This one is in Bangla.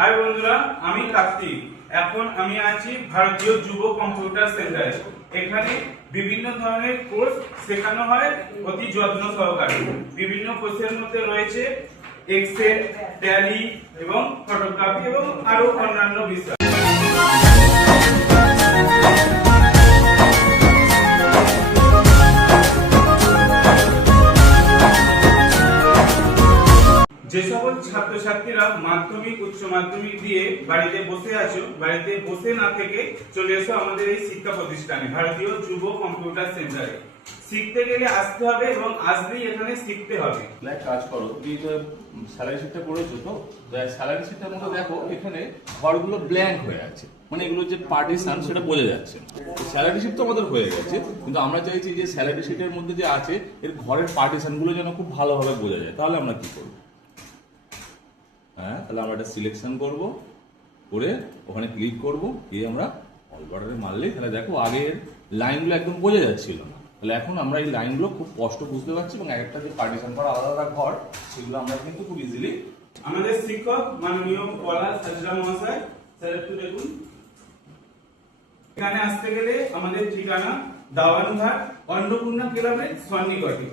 হাই বন্ধুরা, আমি কার্তিক। এখন আমি আছি ভারতীয় যুব কম্পিউটার সেন্টারে। এখানে বিভিন্ন ধরনের কোর্স শেখানো হয় অতি যত্ন সহকারে। বিভিন্ন কোর্সের মধ্যে রয়েছে এক্সেল, ট্যালি এবং ফটোগ্রাফি এবং আরো অন্যান্য বিষয়। যে সকল ছাত্রছাত্রীরা মাধ্যমিক উচ্চ মাধ্যমিক দিয়ে বাড়িতে বসে আছো, বাড়িতে বসে না থেকে চলে এসো আমাদের এই শিক্ষা প্রতিষ্ঠানে ভারতীয় যুব কম্পিউটার সেন্টারে। শিখতে গেলে আসতে হবে এবং আসলেই এখানে শিখতে হবে। কাজ করো, তুমি তো স্যালারি শিটটা করেছো, তো স্যালারি শিটটার মধ্যে দেখো এখানে ঘরগুলো ব্ল্যাঙ্ক হয়ে আছে, মানে এগুলো যে পার্টিশন সেটা বোঝা যাচ্ছে। স্যালারি শিট তো আমাদের হয়ে গেছে, কিন্তু আমরা চাইছি যে স্যালারি শিটের মধ্যে যে আছে এর ঘরের পার্টিশন গুলো যেন খুব ভালোভাবে বোঝা যায়। তাহলে আমরা কি করবো? তাহলে আমরা একটা সিলেকশন করব, করে ওখানে ক্লিক করব, গিয়ে আমরা অল বর্ডারে মারলেই তাহলে দেখো আগের লাইনগুলো একদম বোঝা যাচ্ছিল না, তাহলে এখন আমরা এই লাইনগুলো খুব স্পষ্ট বুঝতে পারছি এবং একটা যে পার্টিশন করা আলাদা আলাদা ঘর সেগুলো আমরা কিন্তু খুব ইজিলি। আমাদের শিক্ষক মাননীয় পলাশ হাজরা মহাশয়, স্যার একটু দেখুন। এখানে আসতে গেলে আমাদের ঠিকানা দাওয়ানঘাট অন্নপূর্ণা ক্লাবের সন্নিকটে।